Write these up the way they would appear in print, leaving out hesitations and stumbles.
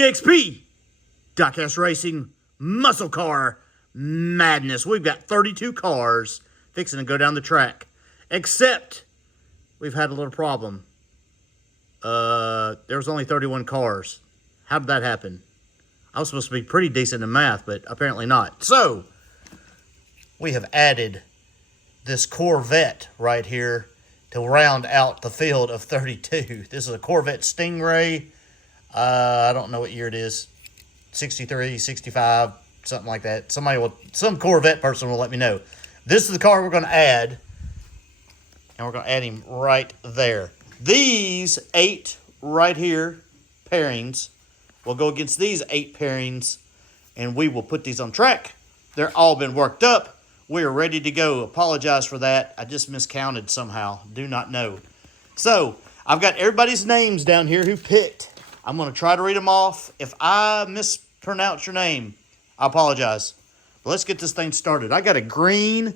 DXP, Diecast Racing Muscle Car Madness. We've got 32 cars fixing to go down the track. Except we've had a little problem. There was only 31 cars. How did that happen? I was supposed to be pretty decent in math, but apparently not. So, we have added this Corvette right here to round out the field of 32. This is a Corvette Stingray. I don't know what year it is. 63, 65, something like that. Some Corvette person will let me know. This is the car we're going to add. And we're going to add him right there. These 8 right here, pairings, will go against these 8 pairings. And we will put these on track. They're all been worked up. We are ready to go. Apologize for that. I just miscounted somehow. Do not know. So, I've got everybody's names down here who picked. I'm going to try to read them off. If I mispronounce your name, I apologize. But let's get this thing started. I got a green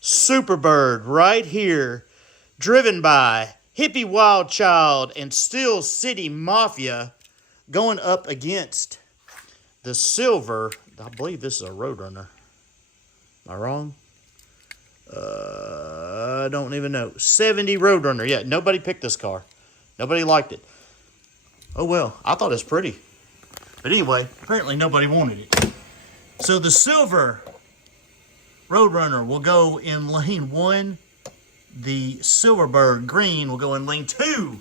Superbird right here, driven by Hippie Wild Child and Steel City Mafia, going up against the silver. I believe this is a Roadrunner. Am I wrong? I don't even know. 70 Roadrunner. Yeah, nobody picked this car. Nobody liked it. Oh, well, I thought it was pretty. But anyway, apparently nobody wanted it. So the silver Roadrunner will go in lane 1. The Silverbird green will go in lane 2.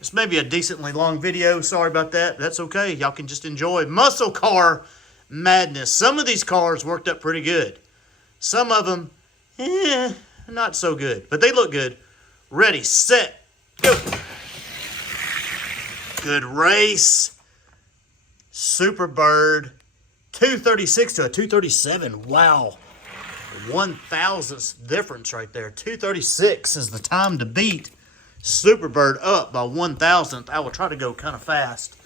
This may be a decently long video. Sorry about that. That's okay. Y'all can just enjoy muscle car madness. Some of these cars worked up pretty good. Some of them, not so good. But they look good. Ready, set, go. Good race. Superbird. 236 to a 237. Wow. 1,000th difference right there. 236 is the time to beat. Superbird up by 1,000th. I will try to go kind of fast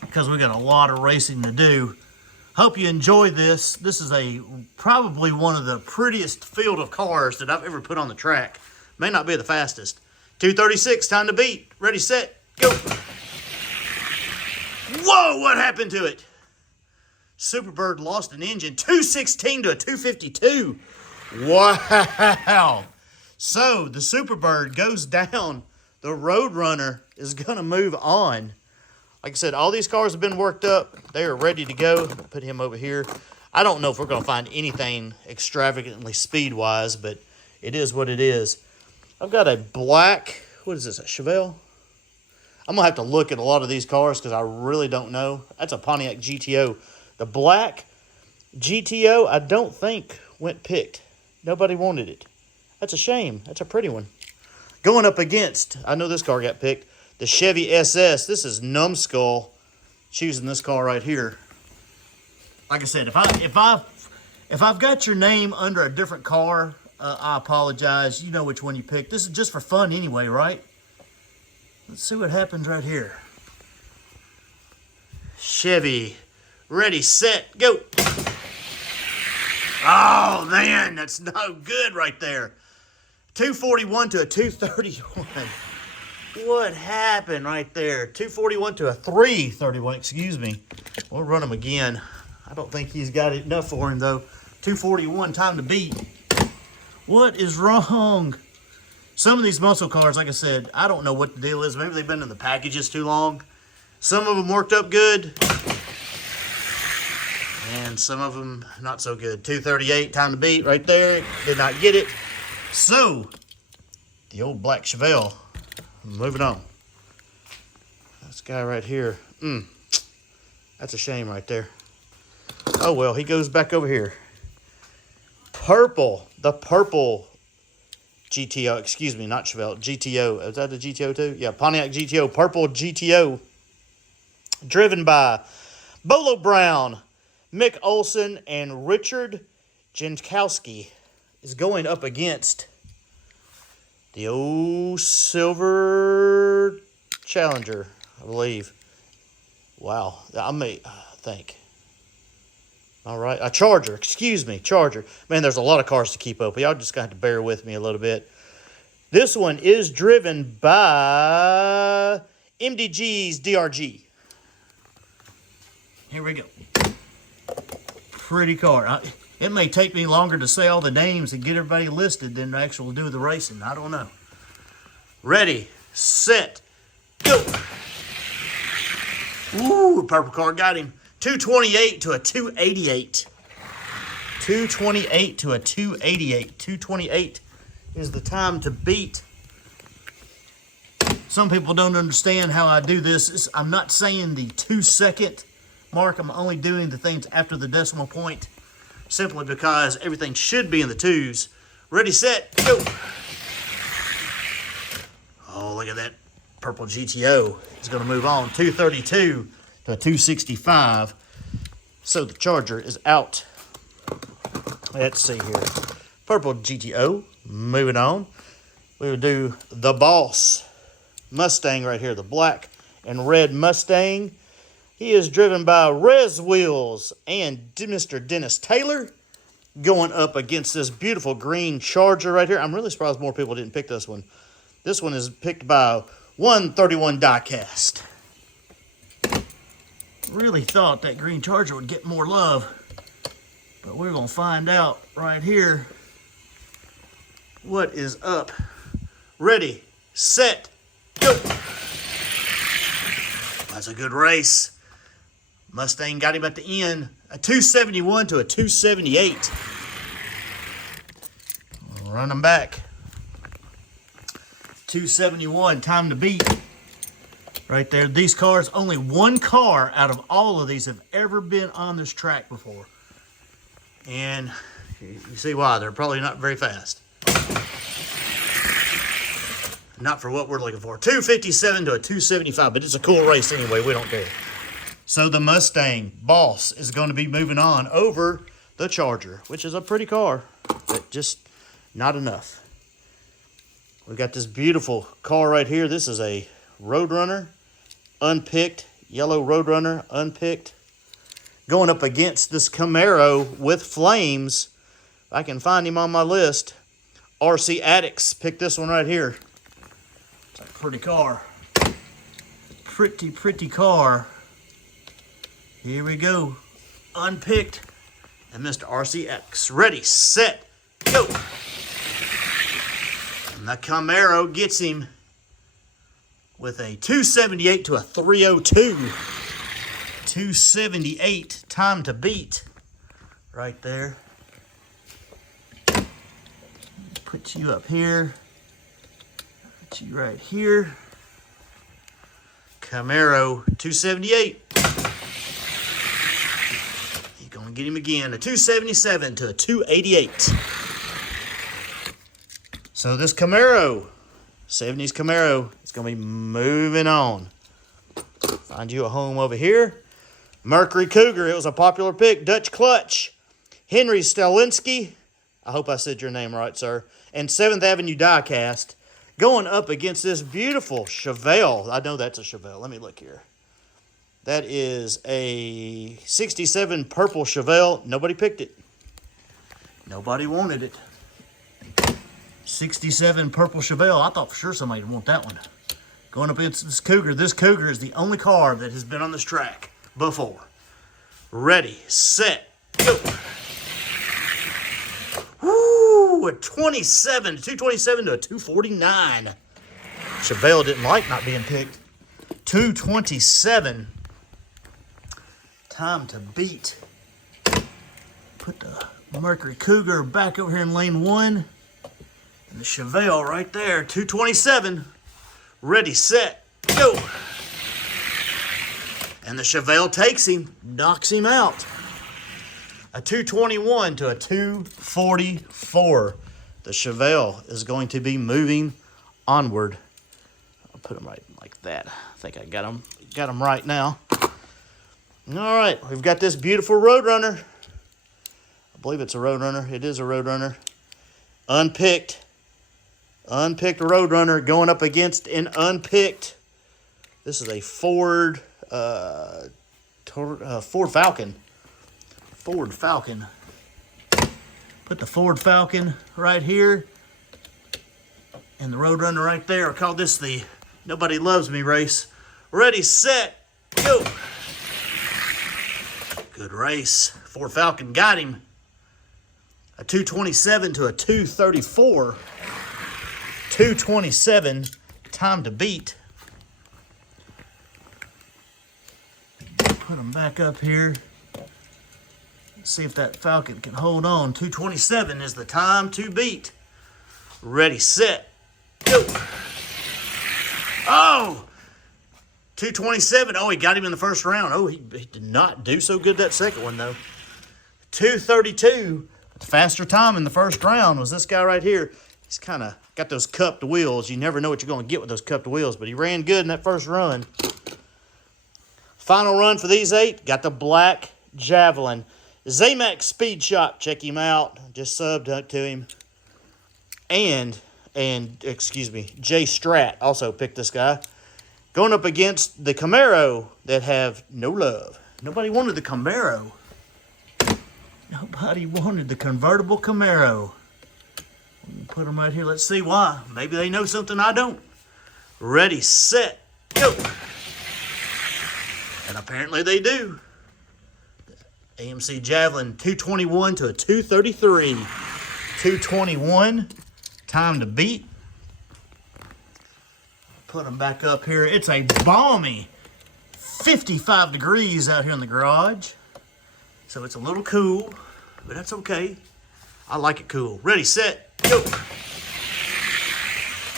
because we got a lot of racing to do. Hope you enjoy this. This is probably one of the prettiest field of cars that I've ever put on the track. May not be the fastest. 236, time to beat. Ready, set, go. Whoa, what happened to it? Superbird lost an engine. 216 to a 252. Wow. So, the Superbird goes down. The Roadrunner is going to move on. Like I said, all these cars have been worked up. They are ready to go. Put him over here. I don't know if we're going to find anything extravagantly speed-wise, but it is what it is. I've got a black, what is this, a Chevelle? I'm going to have to look at a lot of these cars because I really don't know. That's a Pontiac GTO. The black GTO, I don't think went picked. Nobody wanted it. That's a shame. That's a pretty one. Going up against, I know this car got picked, the Chevy SS. This is Numbskull choosing this car right here. Like I said, if I've got your name under a different car, I apologize. You know which one you picked. This is just for fun anyway, right? Let's see what happens right here. Chevy. Ready, set, go. Oh, man, that's no good right there. 241 to a 231. What happened right there? 241 to a 331, excuse me. We'll run him again. I don't think he's got enough for him, though. 241, time to beat. What is wrong? Some of these muscle cars, like I said, I don't know what the deal is. Maybe they've been in the packages too long. Some of them worked up good. And some of them not so good. 238, time to beat right there. Did not get it. So, the old black Chevelle. Moving on. This guy right here. That's a shame right there. Oh, well, he goes back over here. Purple. The purple GTO. Excuse me, not Chevelle. GTO. Is that a GTO too? Yeah, Pontiac GTO. Purple GTO. Driven by Bolo Brown, Mick Olson, and Richard Jankowski is going up against the old silver Challenger, I believe. Wow. I may think. All right. A Charger. Excuse me. Charger. Man, there's a lot of cars to keep up. Y'all just got to bear with me a little bit. This one is driven by MDG's DRG. Here we go. Pretty car. It may take me longer to say all the names and get everybody listed than to actually do the racing. I don't know. Ready, set, go. Ooh, purple car got him. 228 to a 288. 228 to a 288. 228 is the time to beat. Some people don't understand how I do this. I'm not saying the 2-second mark. I'm only doing the things after the decimal point, simply because everything should be in the twos. Ready, set, go. Oh, look at that purple GTO. It's going to move on. 232 to a 265. So the Charger is out. Let's see here. Purple GTO, moving on. We will do the Boss Mustang right here, the black and red Mustang. He is driven by Rez Wheels and Mr. Dennis Taylor, going up against this beautiful green Charger right here. I'm really surprised more people didn't pick this one. This one is picked by 131 Diecast. Really thought that green Charger would get more love, but we're going to find out right here what is up. Ready, set, go. That's a good race. Mustang got him at the end. A 271 to a 278. Run him back. 271, time to beat. Right there. These cars, only one car out of all of these have ever been on this track before. And you see why. They're probably not very fast. Not for what we're looking for. 257 to a 275, but it's a cool race anyway. We don't care. So the Mustang Boss is going to be moving on over the Charger, which is a pretty car, but just not enough. We've got this beautiful car right here. This is a Roadrunner, unpicked, yellow Roadrunner, unpicked, going up against this Camaro with flames. If I can find him on my list. RC Addicts picked this one right here. It's a pretty car. Pretty car. Here we go. Unpicked. And Mr. RC Addicts. Ready, set, go. And the Camaro gets him with a 278 to a 302. 278, time to beat. Right there. Put you up here. Put you right here. Camaro 278. You're going to get him again. A 277 to a 288. So this Camaro, 70s Camaro, is going to be moving on. Find you a home over here. Mercury Cougar, it was a popular pick. Dutch Clutch. Henry Stalinski. I hope I said your name right, sir. And 7th Avenue Diecast. Going up against this beautiful Chevelle. I know that's a Chevelle. Let me look here. That is a 67 purple Chevelle. Nobody picked it. Nobody wanted it. 67 purple Chevelle. I thought for sure somebody would want that one. Going up against this Cougar. This Cougar is the only car that has been on this track before. Ready, set, go. Woo! A 227 to a 249. Chevelle didn't like not being picked. 227. Time to beat. Put the Mercury Cougar back over here in lane 1. And the Chevelle right there, 227. Ready, set, go. And the Chevelle takes him, knocks him out. A 221 to a 244. The Chevelle is going to be moving onward. I'll put them right like that. I think I got them right now. All right, we've got this beautiful Roadrunner. I believe it's a Roadrunner. It is a Roadrunner. Unpicked. Unpicked Roadrunner going up against an unpicked. This is a Ford Falcon. Ford Falcon. Put the Ford Falcon right here. And the Roadrunner right there. I call this the Nobody Loves Me race. Ready, set, go. race. Ford Falcon got him. A 227 to a 234. 227, time to beat. Put them back up here. Let's see if that Falcon can hold on. 227 is the time to beat. Ready, set, go. Oh! 227. Oh, he got him in the first round. Oh, he did not do so good that second one, though. 232. The faster time in the first round was this guy right here. He's kind of got those cupped wheels. You never know what you're going to get with those cupped wheels, but he ran good in that first run. Final run for these 8. Got the Black Javelin. Zamax Speed Shop. Check him out. Just subbed to him. And excuse me, Jay Strat also picked this guy. Going up against the Camaro that have no love. Nobody wanted the Camaro. Nobody wanted the convertible Camaro. Put them right here. Let's see why. Maybe they know something I don't. Ready, set, go. And apparently they do. AMC Javelin 221 to a 233. 221. Time to beat. Put them back up here. It's a balmy 55 degrees out here in the garage. So it's a little cool, but that's okay. I like it cool. Ready, set, go.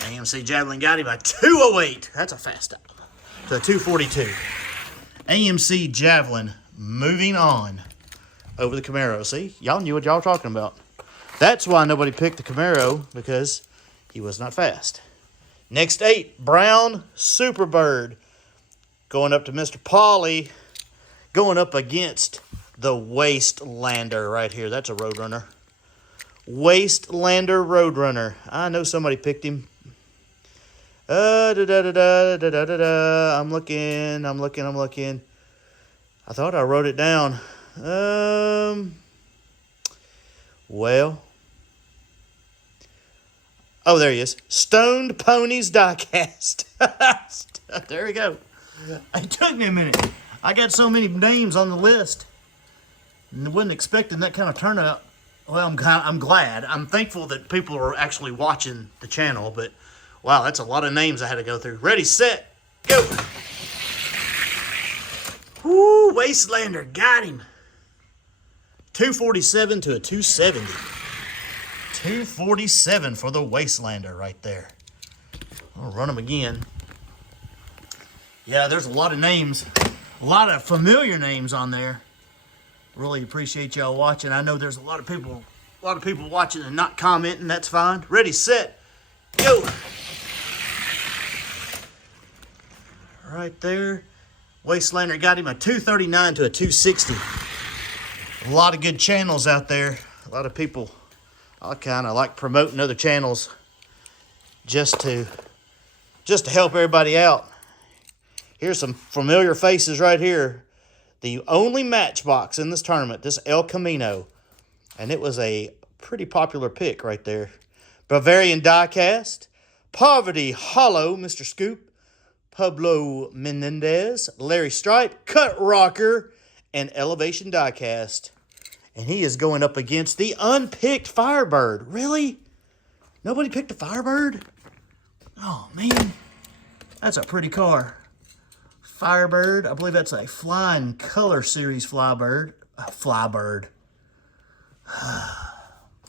AMC Javelin got him by 208. That's a fast time. To a 242. AMC Javelin moving on over the Camaro. See, y'all knew what y'all were talking about. That's why nobody picked the Camaro, because he was not fast. Next 8, Brown Superbird. Going up to Mr. Pauly. Going up against the Wastelander right here. That's a Roadrunner. Wastelander Roadrunner. I know somebody picked him. I'm looking. I thought I wrote it down. Well. Oh, there he is. Stoned Ponies Diecast. There we go. It took me a minute. I got so many names on the list. And wasn't expecting that kind of turnout. Well, I'm glad. I'm thankful that people are actually watching the channel, but wow, that's a lot of names I had to go through. Ready, set, go. Woo, Wastelander, got him. 247 to a 270. 247 for the Wastelander right there. I'll run them again. Yeah, there's a lot of names. A lot of familiar names on there. Really appreciate y'all watching. I know there's a lot of people watching and not commenting. That's fine. Ready, set, go. Right there. Wastelander got him a 239 to a 260. A lot of good channels out there. A lot of people. I kind of like promoting other channels just to help everybody out. Here's some familiar faces right here. The only Matchbox in this tournament, this El Camino. And it was a pretty popular pick right there. Bavarian Diecast. Poverty Hollow, Mr. Scoop. Pablo Menendez. Larry Stripe. Cut Rocker. And Elevation Diecast. And he is going up against the unpicked Firebird. Really? Nobody picked a Firebird? Oh, man. That's a pretty car. Firebird. I believe that's a Flying Color Series Flybird. Flybird.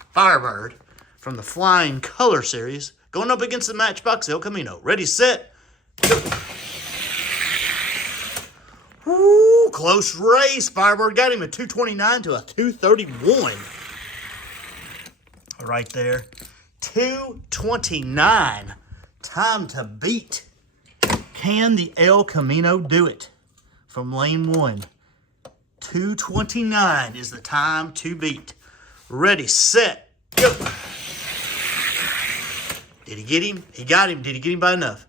Firebird from the Flying Color Series. Going up against the Matchbox El Camino. Ready, set, go. Woo, close race. Firebird got him a 229 to a 231. Right there. 229. Time to beat. Can the El Camino do it? From lane 1. 229 is the time to beat. Ready, set, go. Did he get him? He got him. Did he get him by enough?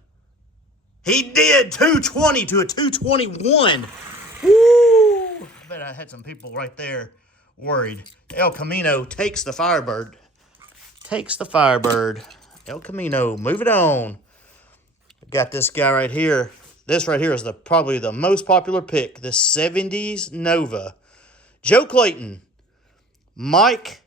He did. 220 to a 221. Woo! I bet I had some people right there worried. El Camino takes the Firebird. Takes the Firebird. El Camino, move it on. Got this guy right here. This right here is probably the most popular pick. The 70s Nova. Joe Clayton, Mike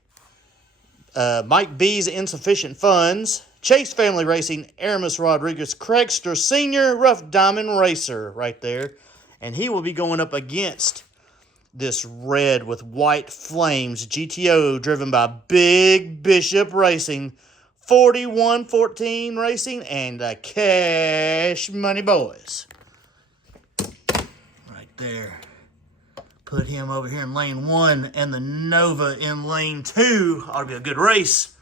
B's Insufficient Funds, Chase Family Racing, Aramis Rodriguez, Craigster Sr., Rough Diamond Racer right there. And he will be going up against this red with white flames GTO driven by Big Bishop Racing, 4114 Racing, and the Cash Money Boys. Right there. Put him over here in lane 1 and the Nova in lane 2. Ought to be a good race.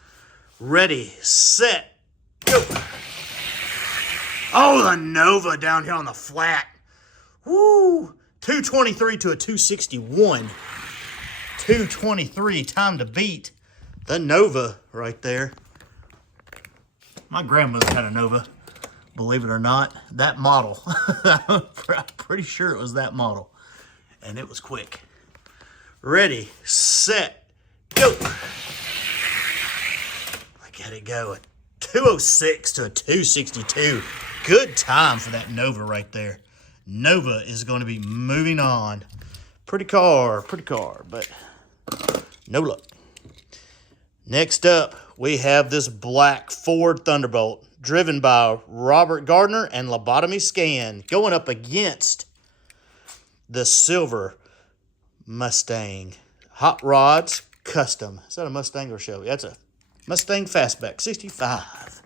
Ready, set, go. Oh, the Nova down here on the flat. Woo! 223 to a 261. 223, time to beat. The Nova right there. My grandmother had a Nova, believe it or not. That model. I'm pretty sure it was that model. And it was quick. Ready, set, go. Look at it go. A 206 to a 262. Good time for that Nova right there. Nova is going to be moving on. Pretty car, but no luck. Next up, we have this black Ford Thunderbolt driven by Robert Gardner and Lobotomy Scan going up against the silver Mustang Hot Rods Custom. Is that a Mustang or Chevy? That's a Mustang Fastback 65.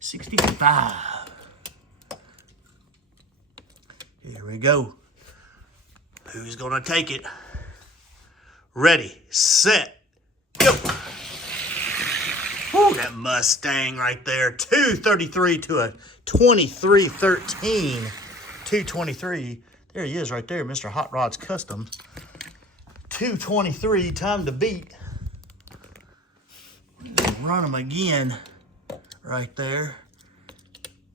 65. Here we go. Who's going to take it? Ready, set, go. Woo, that Mustang right there. 233 to a 2313. 223. There he is right there, Mr. Hot Rods Customs. 223, time to beat. Run them again right there.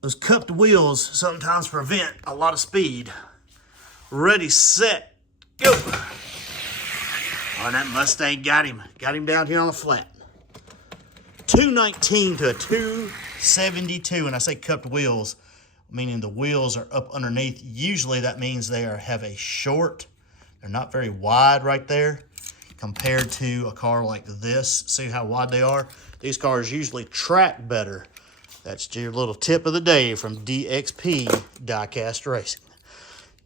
Those cupped wheels sometimes prevent a lot of speed. Ready, set, go. Oh, and that Mustang got him. Got him down here on the flat. 219 to a 272. And I say cupped wheels, meaning the wheels are up underneath. Usually that means they have a short. They're not very wide right there compared to a car like this. See how wide they are? These cars usually track better. That's your little tip of the day from DXP Diecast Racing.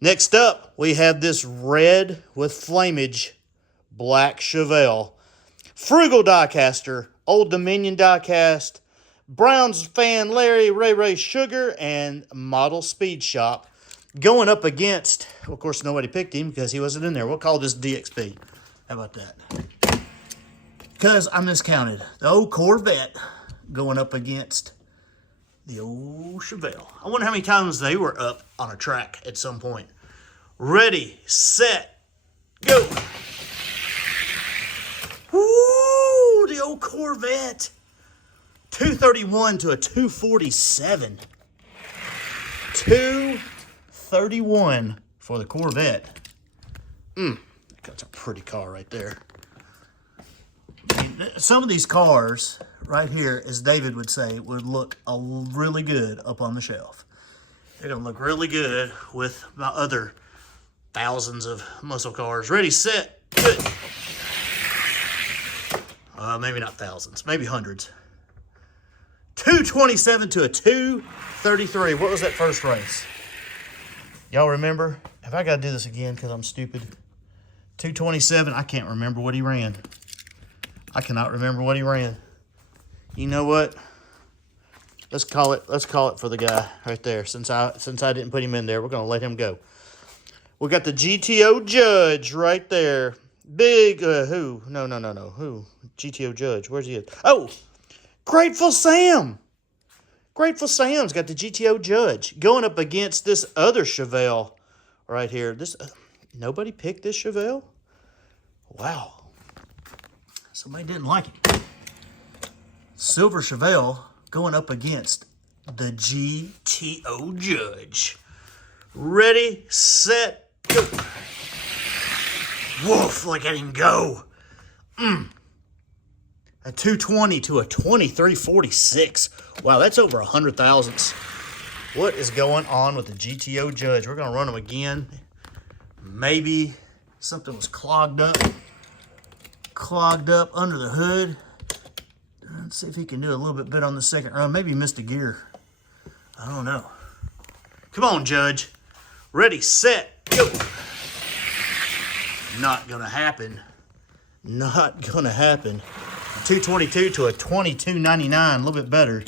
Next up, we have this red with flamage black Chevelle. Frugal Diecaster, Old Dominion Diecast, Browns fan Larry Ray Sugar, and Model Speed Shop going up against, of course, nobody picked him because he wasn't in there. We'll call this DXP. How about that? Because I miscounted. The old Corvette going up against the old Chevelle. I wonder how many times they were up on a track at some point. Ready, set, go. Woo! The old Corvette. 231 to a 247. 231 for the Corvette. That's a pretty car right there. Some of these cars right here, as David would say, would look really good up on the shelf. They're going to look really good with my other thousands of muscle cars. Ready, set, good. Maybe not thousands, maybe hundreds. 227 to a 233. What was that first race? Y'all remember? Have I got to do this again because I'm stupid? 227, I can't remember what he ran. I cannot remember what he ran. You know what? Let's call it for the guy right there. Since I didn't put him in there, we're gonna let him go. We got the GTO Judge right there. Big who? No. Who? GTO Judge. Where's he at? Oh, Grateful Sam. Grateful Sam's got the GTO Judge going up against this other Chevelle right here. This nobody picked this Chevelle. Wow. Somebody didn't like it. Silver Chevelle going up against the GTO Judge. Ready, set, go. Woof, look at him go. A 220 to a 2346. Wow, that's over 100 thousandths. What is going on with the GTO Judge? We're going to run them again. Maybe Something was clogged up under the hood. Let's see if he can do a little bit better on the second run. Maybe he missed a gear. I don't know. Come on, Judge. Ready, set, go. Not gonna happen. Not gonna happen. 222 to a 22.99, a little bit better.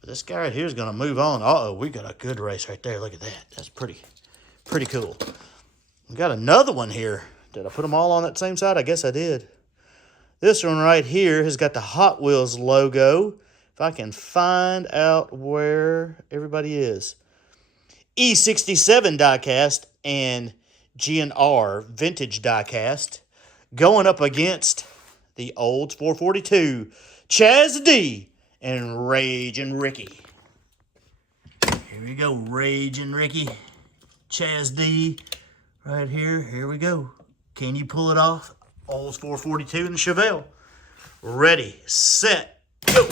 But this guy right here is gonna move on. Uh-oh, we got a good race right there. Look at that. That's pretty cool. We got another one here. Did I put them all on that same side? I guess I did. This one right here has got the Hot Wheels logo. If I can find out where everybody is. E67 diecast and GNR vintage diecast going up against the old 442 Chaz D and Raging Ricky. Here we go, Raging Ricky. Chaz D right here. Here we go. Can you pull it off? Olds 442 and the Chevelle. Ready, set, go.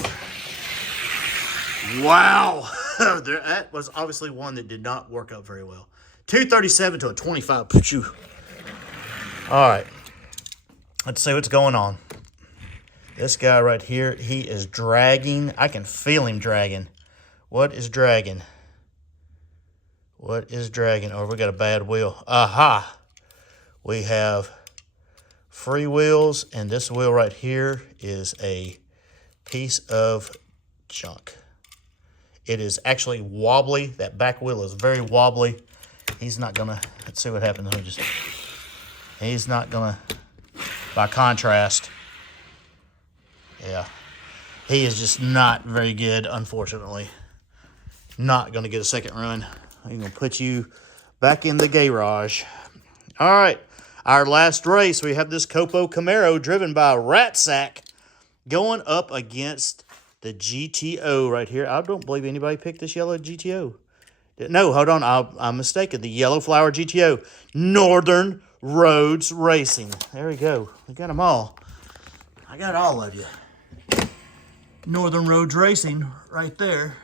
Wow. That was obviously one that did not work out very well. 237 to a 25. Phew. All right. Let's see what's going on. This guy right here, he is dragging. I can feel him dragging. What is dragging? What is dragging? Oh, we got a bad wheel. Aha. We have free wheels, and this wheel right here is a piece of junk. It is actually wobbly. That back wheel is very wobbly. He's not gonna, let's see what happens. He's not gonna, by contrast, yeah. He is just not very good, unfortunately. Not gonna get a second run. I'm gonna put you back in the garage. All right, our last race, we have this Copo Camaro driven by Ratsack going up against the GTO right here. I don't believe anybody picked this yellow GTO. No, hold on. I'm mistaken. The Yellow Flower GTO. Northern Roads Racing. There we go. We got them all. I got all of you. Northern Roads Racing right there.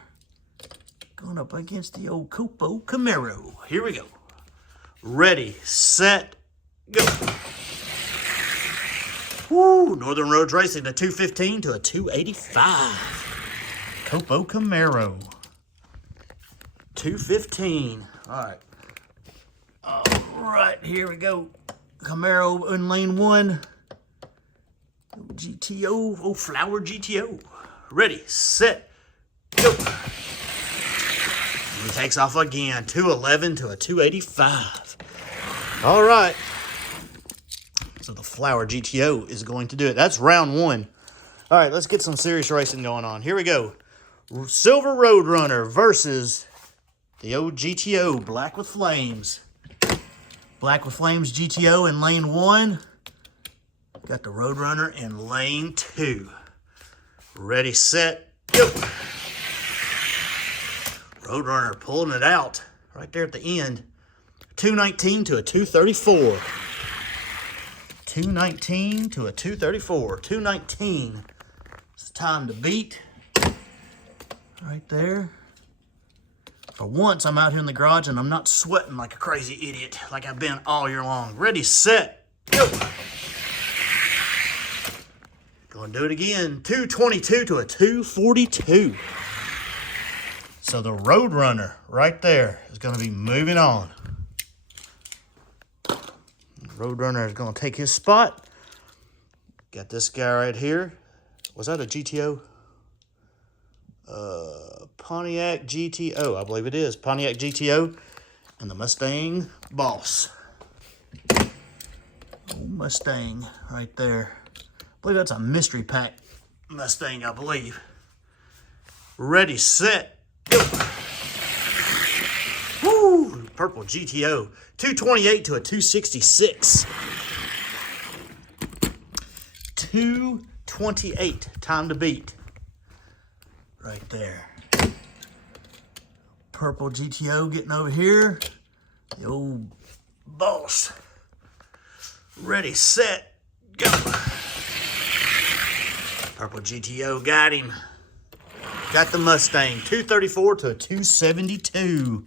Going up against the old Copo Camaro. Here we go. Ready, set, go. Woo, Northern Roads Racing, a 215 to a 285. Copo Camaro. 215. All right, here we go. Camaro in lane one. GTO, oh, Flower GTO. Ready, set, go. And he takes off again, 211 to a 285. All right. So the Flower GTO is going to do it. That's round one. All right, let's get some serious racing going on. Here we go. Silver Roadrunner versus the old GTO, Black with Flames. Black with Flames GTO in lane one. Got the Roadrunner in lane two. Ready, set, go. Roadrunner pulling it out right there at the end. 219 to a 234. 219 to a 234. 219. It's time to beat. Right there. For once, I'm out here in the garage and I'm not sweating like a crazy idiot like I've been all year long. Ready, set, go. Going to do it again. 222 to a 242. So the Roadrunner right there is going to be moving on. Roadrunner is going to take his spot. Got this guy right here. Was that a GTO? Pontiac GTO, I believe it is. Pontiac GTO and the Mustang Boss. Old Mustang right there. I believe that's a mystery pack Mustang, I believe. Ready, set, go. Woo! Purple GTO. 228 to a 266. 228. Time to beat. Right there. Purple GTO getting over here. The old Boss. Ready, set, go. Purple GTO got him. Got the Mustang. 234 to a 272.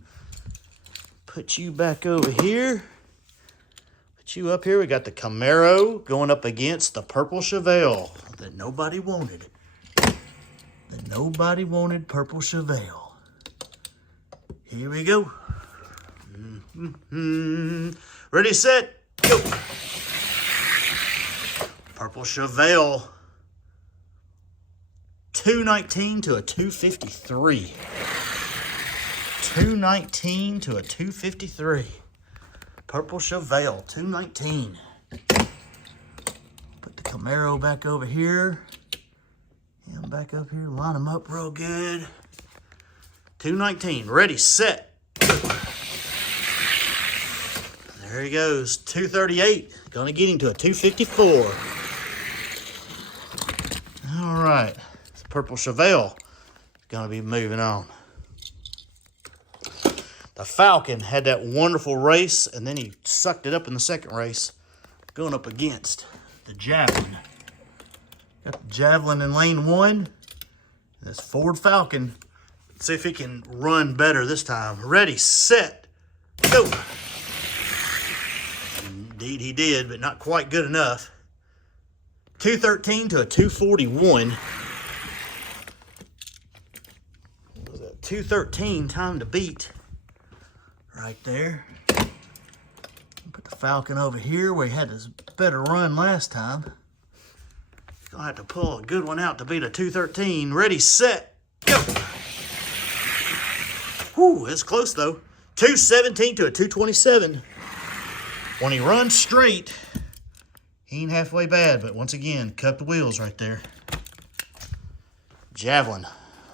Put you back over here. Put Put you up here. We got the Camaro going up against the purple Chevelle that nobody wanted. The nobody wanted purple Chevelle. Here we go. Ready, set, go. Purple Chevelle. 219 to a 253. 219 to a 253. Purple Chevelle, 219. Put the Camaro back over here. Him back up here, line them up real good. 219, ready, set, go. There he goes, 238. Gonna get him to a 254. All right, the purple Chevelle is gonna be moving on. The Falcon had that wonderful race, and then he sucked it up in the second race, going up against the Javelin. Got the Javelin in lane 1. This Ford Falcon. Let's see if he can run better this time. Ready, set, go. Indeed he did, but not quite good enough. 213 to a 241. What was that? 213, time to beat. Right there. Put the Falcon over here where he had his better run last time. Gonna have to pull a good one out to beat a 213. Ready, set, go. Whew, it's close though. 217 to a 227. When he runs straight, he ain't halfway bad, but once again, cut the wheels right there. Javelin,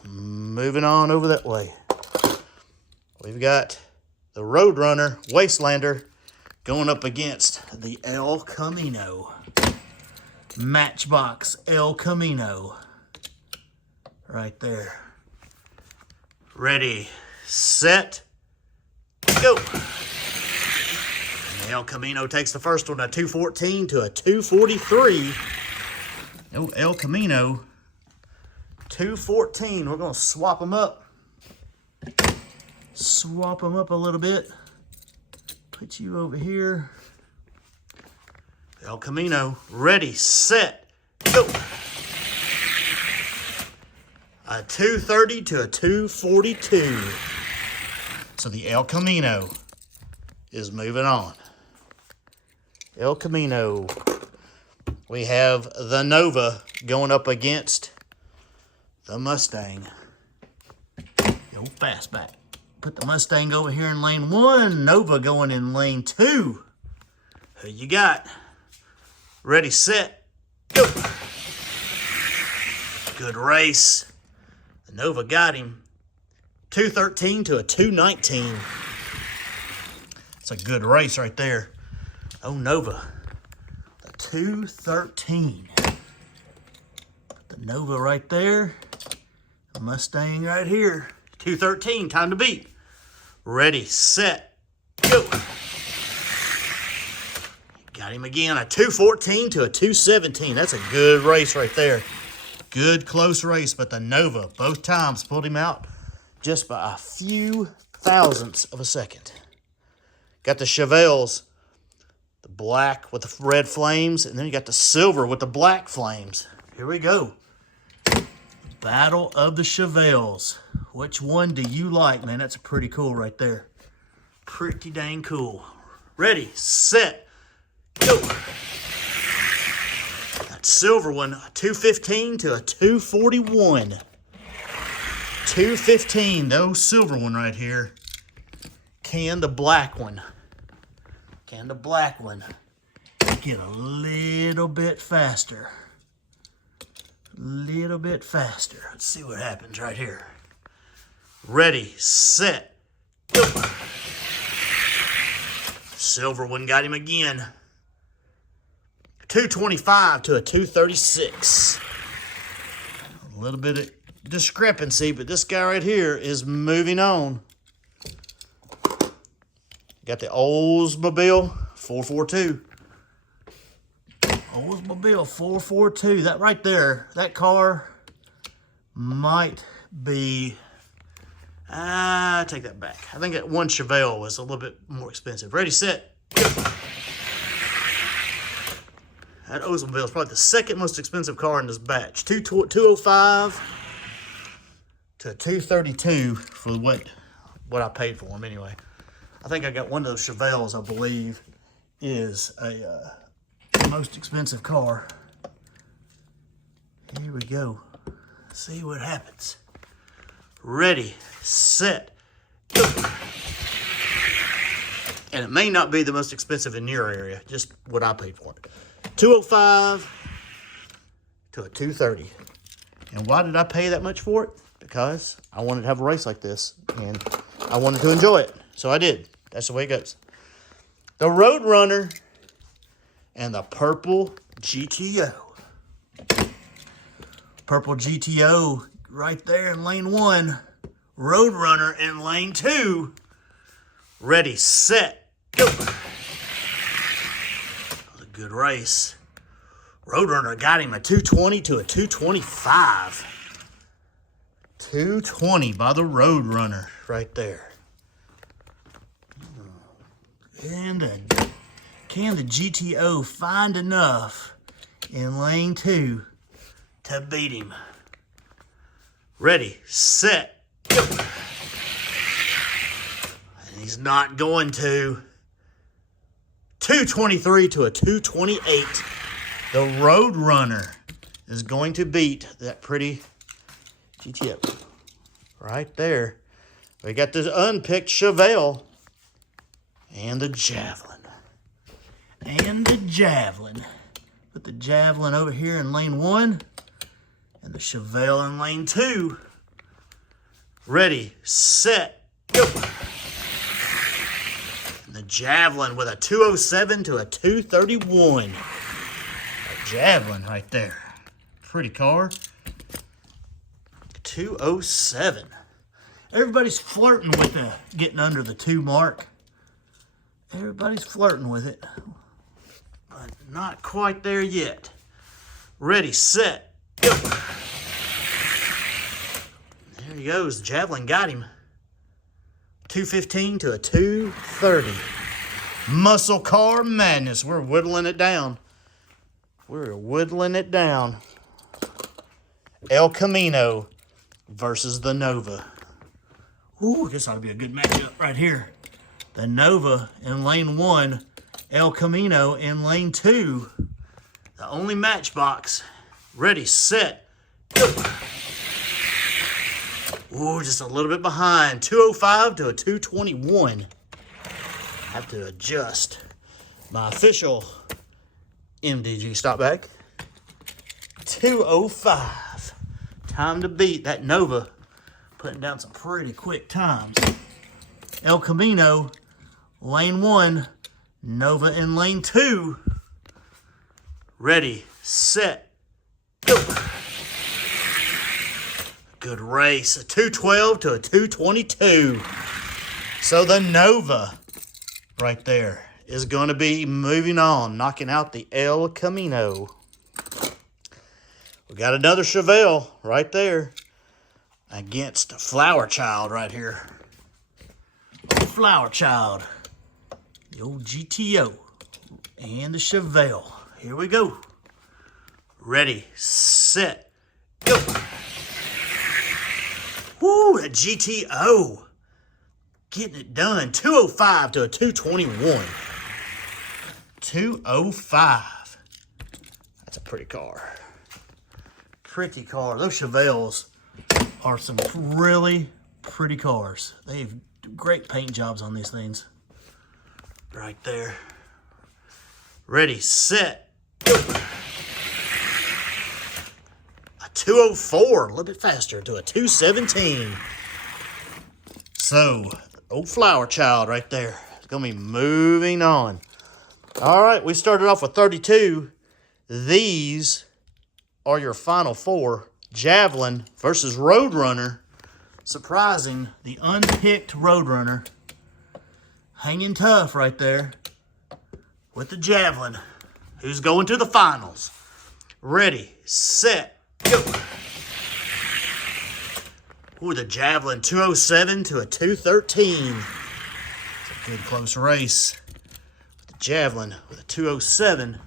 moving on over that way. We've got the Roadrunner Wastelander going up against the El Camino. Matchbox El Camino. Right there. Ready, set, go. And the El Camino takes the first one, a 214 to a 243. Oh, El Camino, 214. We're going to swap them up. Swap them up a little bit. Put you over here. El Camino, ready, set, go. A 230 to a 242. So the El Camino is moving on. El Camino. We have the Nova going up against the Mustang. The old fastback. Put the Mustang over here in lane 1. Nova going in lane 2. Who you got? Ready, set, go. Good race. The Nova got him. 213 to a 219. It's a good race right there. Oh, Nova. The 213. Put the Nova right there. The Mustang right here. 213, time to beat. Ready, set, go. Got him again, a 214 to a 217. That's a good race right there. Good close race, but the Nova both times pulled him out just by a few thousandths of a second. Got the Chevelles, the black with the red flames, and then you got the silver with the black flames. Here we go. Battle of the Chevelles. Which one do you like, man? That's pretty cool right there. Pretty dang cool. Ready, set, go. That silver one, a 215 to a 241. 215, no silver one right here. Can the black one? Can the black one get a little bit faster? Little bit faster. Let's see what happens right here. Ready, set, go. Silver one got him again. 225 to a 236. A little bit of discrepancy, but this guy right here is moving on. Got the Oldsmobile 442. Oldsmobile 442. That right there, that car might be... I take that back. I think that one Chevelle was a little bit more expensive. Ready, set, go. That Oldsmobile is probably the second most expensive car in this batch. 205 to a 232 for what I paid for them anyway. I think I got one of those Chevelles, I believe, is a most expensive car. Here we go. See what happens. Ready, set, go. And it may not be the most expensive in your area, just what I paid for it. 205 to a 230. And why did I pay that much for it? Because I wanted to have a race like this, and I wanted to enjoy it. So I did. That's the way it goes. The Roadrunner and the Purple GTO. Purple GTO right there in lane 1. Roadrunner in lane 2. Ready, set, go. That was a good race. Roadrunner got him a 220 to a 225. 220 by the Roadrunner right there. And can the GTO find enough in lane 2 to beat him? Ready, set, go. And he's not going to. 223 to a 228. The Roadrunner is going to beat that pretty GTO. Right there. We got this unpicked Chevelle. And the Javelin. And the Javelin. Put the Javelin over here in lane 1. And the Chevelle in lane 2. Ready, set, go. And the Javelin with a 207 to a 231. A Javelin right there. Pretty car. 207. Everybody's flirting with getting under the 2 mark. Everybody's flirting with it, but not quite there yet. Ready, set, go. There he goes. Javelin got him. 215 to a 230. Muscle car madness. We're whittling it down. We're whittling it down. El Camino versus the Nova. Ooh, this ought to be a good matchup right here. The Nova in lane 1, El Camino in lane 2. The only matchbox. Ready, set, go. Ooh, just a little bit behind. 205 to a 221. Have to adjust my official MDG stop back. 205. Time to beat that Nova. Putting down some pretty quick times. El Camino, lane 1, Nova in lane 2. Ready, set, go. Good race. A 212 to a 222. So the Nova right there is going to be moving on, knocking out the El Camino. We got another Chevelle right there against Flower Child right here. Flower Child, the old GTO, and the Chevelle. Here we go. Ready, set, go. Woo, a GTO. Getting it done. 205 to a 221. 205. That's a pretty car. Pretty car. Those Chevelles are some really pretty cars. They've great paint jobs on these things. Right there. Ready, set, go. A 204, a little bit faster, to a 217. So, old Flower Child right there. It's going to be moving on. All right, we started off with 32. These are your final 4. Javelin versus Roadrunner. Surprising, the unpicked Roadrunner. Hanging tough right there with the Javelin, who's going to the finals. Ready, set, go. Ooh, the Javelin 207 to a 213. It's a good close race. The Javelin with a 207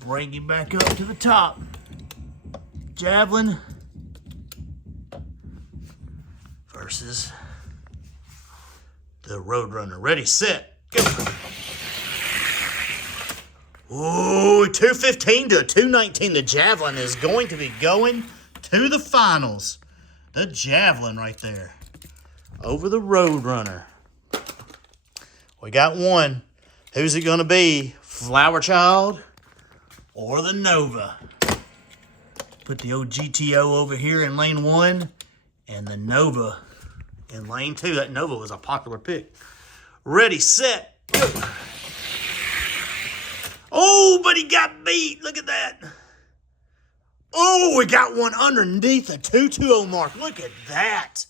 Bring him back up to the top. Javelin versus the Roadrunner. Ready, set, go. Ooh, 215 to a 219. The Javelin is going to be going to the finals. The Javelin right there over the Roadrunner. We got one. Who's it going to be? Flower Child or the Nova? Put the old GTO over here in lane 1 and the Nova in lane 2. That Nova was a popular pick. Ready, set, go. Oh, but he got beat. Look at that. Oh, we got one underneath the 220 mark. Look at that.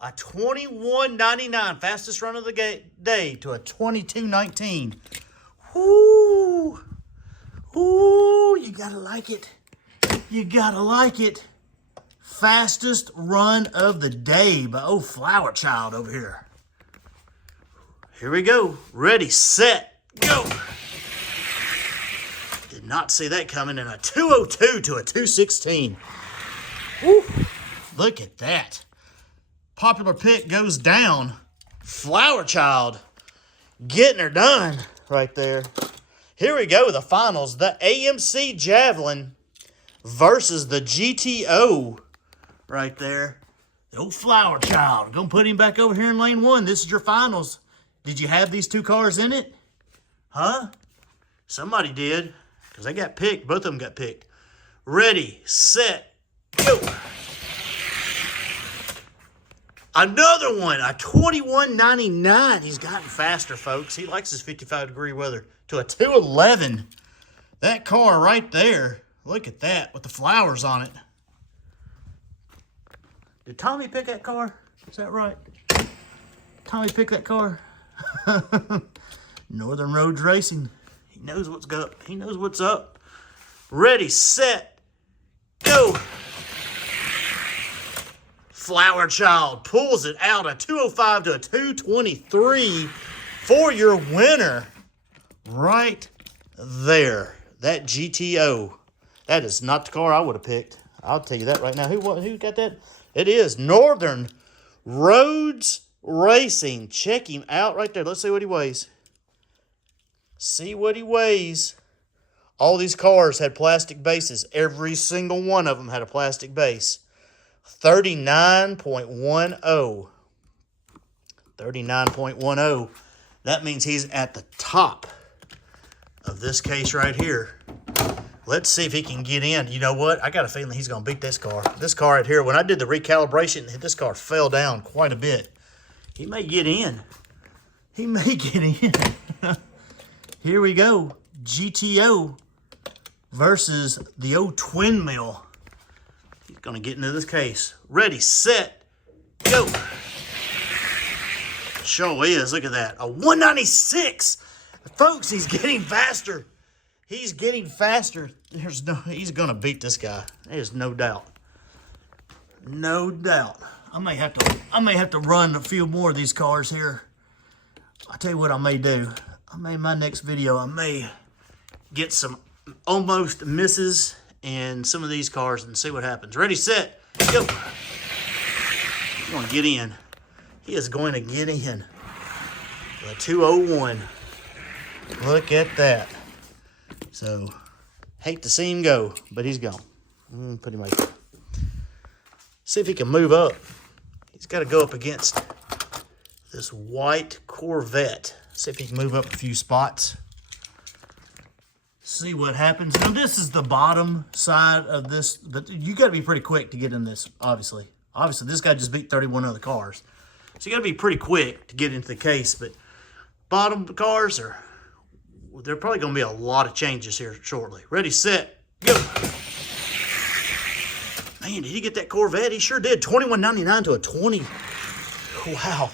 A 21.99, fastest run of the day to a 22.19. Whoo. Ooh, you gotta like it. You gotta like it. Fastest run of the day by old Flower Child over here. Here we go. Ready, set, go. Did not see that coming in a 202 to a 216. Woo. Look at that. Popular pick goes down. Flower Child getting her done right there. Here we go, the finals. The AMC Javelin versus the GTO right there. The old Flower Child. Gonna put him back over here in lane 1. This is your finals. Did you have these two cars in it? Huh? Somebody did, because they got picked. Both of them got picked. Ready, set, go. Another one, a 21.99. He's gotten faster, folks. He likes his 55-degree weather. To a 211. That car right there. Look at that with the flowers on it. Did Tommy pick that car? Is that right? Tommy picked that car? Northern Roads Racing. He knows what's up. He knows what's up. Ready, set, go. Flower Child pulls it out, a 205 to a 223 for your winner right there. That GTO. That is not the car I would have picked. I'll tell you that right now. Who got that? It is Northern Roads Racing. Check him out right there. Let's see what he weighs. See what he weighs. All these cars had plastic bases. Every single one of them had a plastic base. 39.10. 39.10. That means he's at the top of this case right here. Let's see if he can get in. You know what? I got a feeling he's going to beat this car. This car right here, when I did the recalibration, this car fell down quite a bit. He may get in. He may get in. Here we go. GTO versus the old twin mill. He's going to get into this case. Ready, set, go. Sure is. Look at that. A 196. Folks, he's getting faster. He's getting faster. He's going to beat this guy. There's no doubt. No doubt. I may have to run a few more of these cars here. I'll tell you what I may do. In my next video, I may get some almost misses in some of these cars and see what happens. Ready, set, go. He's going to get in. He is going to get in. The 201. Look at that. So, hate to see him go, but he's gone. Put him right there. See if he can move up. He's got to go up against this white Corvette. See if he can move up a few spots. See what happens. Now, this is the bottom side of this, but you got to be pretty quick to get in this, obviously. Obviously, this guy just beat 31 other cars. So, you got to be pretty quick to get into the case, but bottom cars are... There are probably going to be a lot of changes here shortly. Ready, set, go. Man, did he get that Corvette? He sure did. 21.99 to a 20. Wow.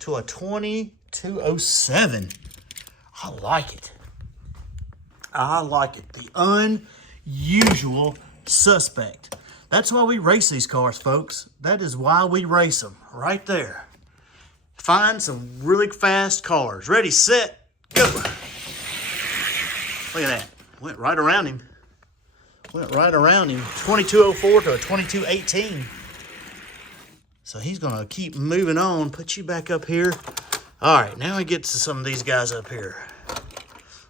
To a 2207. I like it. I like it. The unusual suspect. That's why we race these cars, folks. That is why we race them. Right there. Find some really fast cars. Ready, set, go. Look at that. Went right around him. Went right around him. 2204 to a 2218. So he's going to keep moving on. Put you back up here. All right, now he gets to some of these guys up here.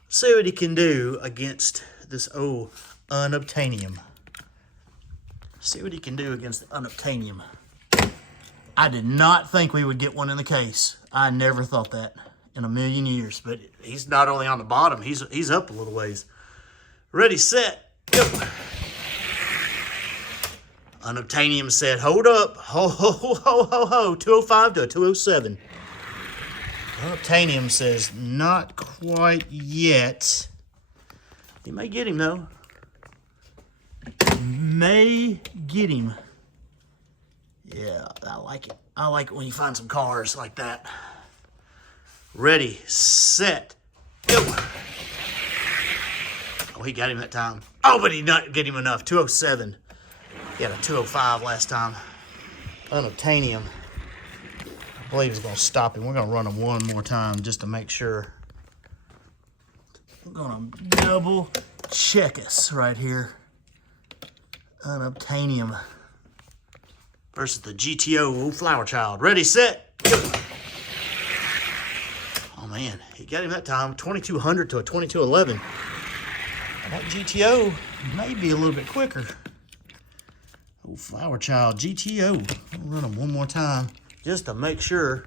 See what he can do against this old unobtainium. See what he can do against the unobtainium. I did not think we would get one in the case. I never thought that in a million years. But he's not only on the bottom, he's up a little ways. Ready, set, go. Unobtainium said, hold up. Ho, ho, ho, ho, ho, ho. 205 to a 207. Unobtainium says, not quite yet. You may get him, though. May get him. Yeah, I like it. I like it when you find some cars like that. Ready, set, go. Oh, he got him that time. Oh, but he didn't get him enough. 207. He had a 205 last time. Unobtainium. I believe he's going to stop him. We're going to run him one more time just to make sure. We're going to double check us right here. Unobtainium versus the GTO Flower Child. Ready, set, go. Oh, man. He got him that time. 2200 to a 2211. That GTO may be a little bit quicker. Oh, Flower Child GTO. I'll run them one more time just to make sure.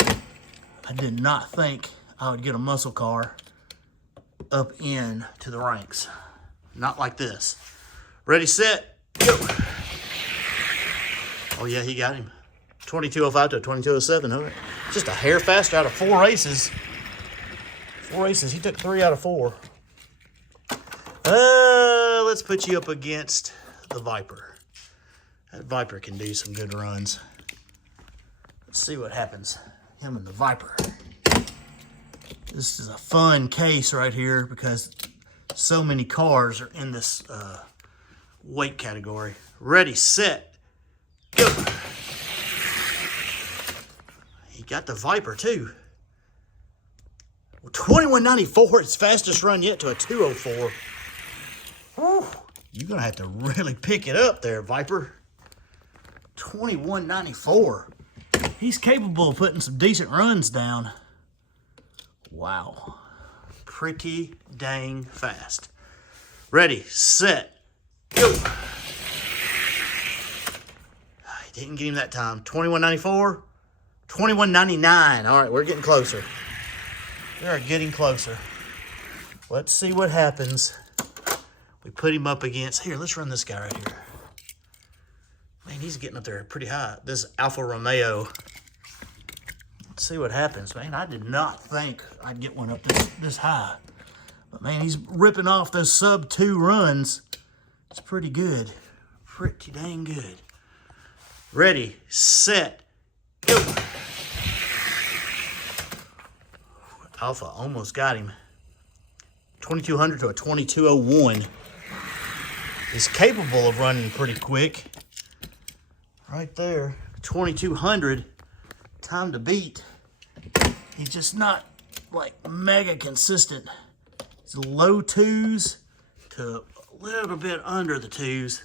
I did not think I would get a muscle car up in to the ranks. Not like this. Ready, set, go. Oh, yeah, he got him. 2205 to 2207. All right. Just a hair faster out of 4 races. 4 races. He took 3 out of 4. Let's put you up against the Viper. That Viper can do some good runs. Let's see what happens. Him and the Viper. This is a fun case right here because so many cars are in this weight category. Ready, set, go. He got the Viper too. 2194, its fastest run yet to a 204. Whew. You're going to have to really pick it up there, Viper. 2194. He's capable of putting some decent runs down. Wow. Pretty dang fast. Ready, set, go. He didn't get him that time. 2194, 2199. All right, we're getting closer. We are getting closer. Let's see what happens. We put him up against, here, let's run this guy right here. Man, he's getting up there pretty high. This Alfa Romeo. Let's see what happens, man. I did not think I'd get one up this high. But, man, he's ripping off those sub-2 runs. It's pretty good. Pretty dang good. Ready, set, go. Alpha almost got him. 2200 to a 2201. He's capable of running pretty quick. Right there. 2200. Time to beat. He's just not like mega consistent. It's low 2s to a little bit under the 2s.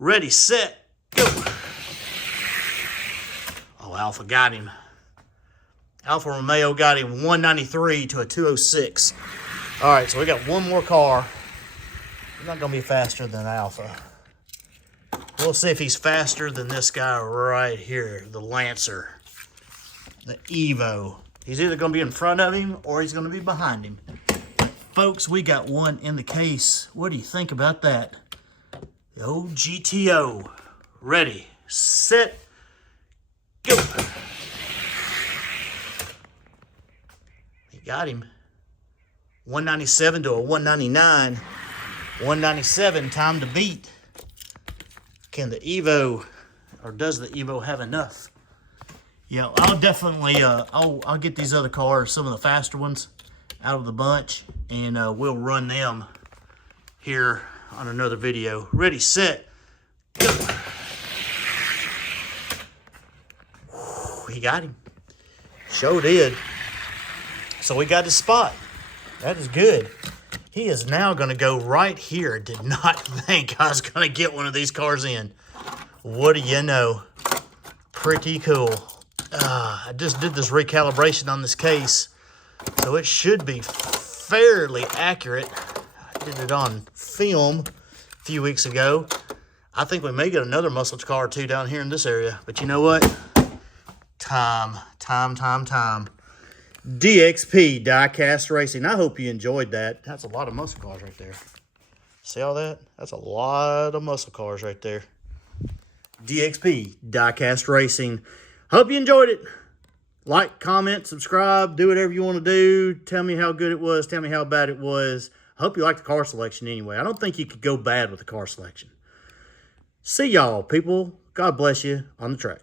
Ready, set, go. Oh, Alpha got him. Alfa Romeo got him 193 to a 206. All right, so we got one more car. He's not going to be faster than Alpha. We'll see if he's faster than this guy right here, the Lancer, the Evo. He's either going to be in front of him or he's going to be behind him. Folks, we got one in the case. What do you think about that? The old GTO. Ready, set, go. He got him. 197 to a 199. 197, time to beat. Can the Evo, or does the Evo have enough? Yeah, I'll definitely, I'll get these other cars, some of the faster ones, out of the bunch, and we'll run them here on another video. Ready, set, go. Whew, he got him. Sure did. So we got his spot. That is good. He is now going to go right here. Did not think I was going to get one of these cars in. What do you know? Pretty cool. I just did this recalibration on this case, so it should be fairly accurate. I did it on film a few weeks ago. I think we may get another muscle car or two down here in this area. But you know what? Time. DXP Diecast Racing. I hope you enjoyed that. That's a lot of muscle cars right there. See all that? That's a lot of muscle cars right there. DXP Diecast Racing. Hope you enjoyed it. Like, comment, subscribe, do whatever you want to do. Tell me how good it was. Tell me how bad it was. I hope you like the car selection anyway. I don't think you could go bad with the car selection. See y'all, people. God bless you on the track.